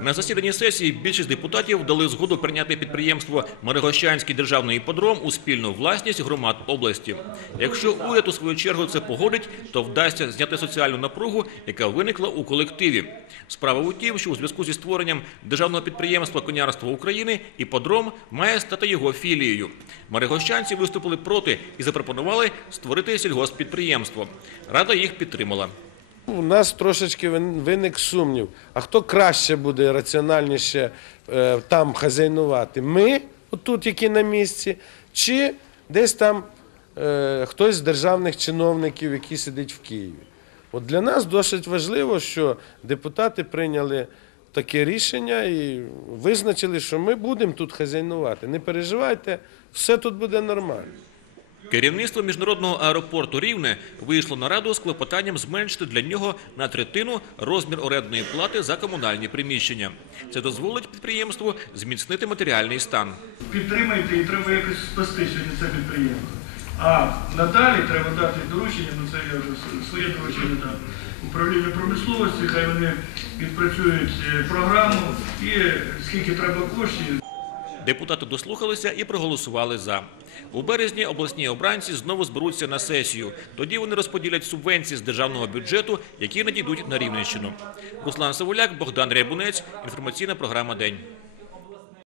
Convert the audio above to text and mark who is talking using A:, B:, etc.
A: На засіданні сесії більшість депутатів дали згоду прийняти підприємство Маригощанський державний іпподром у спільну власність громад області. Якщо уряд у свою чергу це погодить, то вдасться зняти соціальну напругу, яка виникла у колективі. Справа у тім, що у зв'язку зі створенням державного підприємства Конярство України іпподром має стати його філією. Маригощанці виступили проти і запропонували створити сільгосппідприємство. Рада їх підтримала.
B: У нас трошечки виник сумнів. А хто краще буде раціональніше е, там хазяйнувати? Ми, отут, які на місці, чи десь там е, хтось з державних чиновників, який сидить в Києві? От для нас досить важливо, що депутати прийняли таке рішення і визначили, що ми будемо тут хазяйнувати. Не переживайте, все тут буде нормально.
A: Керівництво міжнародного аеропорту Рівне вийшло на раду з клопотанням зменшити для нього на третину розмір орендної плати за комунальні приміщення. Це дозволить підприємству зміцнити матеріальний стан.
C: підтримайте і треба якось спасти сьогодні це підприємство. А надалі треба дати доручення, ну це я вже своє доручення дав. Управління промисловості, хай вони відпрацюють е, програму і скільки треба коштів.
A: Депутати дослухалися і проголосували за. У березні обласні обранці знову зберуться на сесію. Тоді вони розподілять субвенції з державного бюджету, які надійдуть на Рівненщину. Руслан Савуляк, Богдан Рябунець. Інформаційна програма День.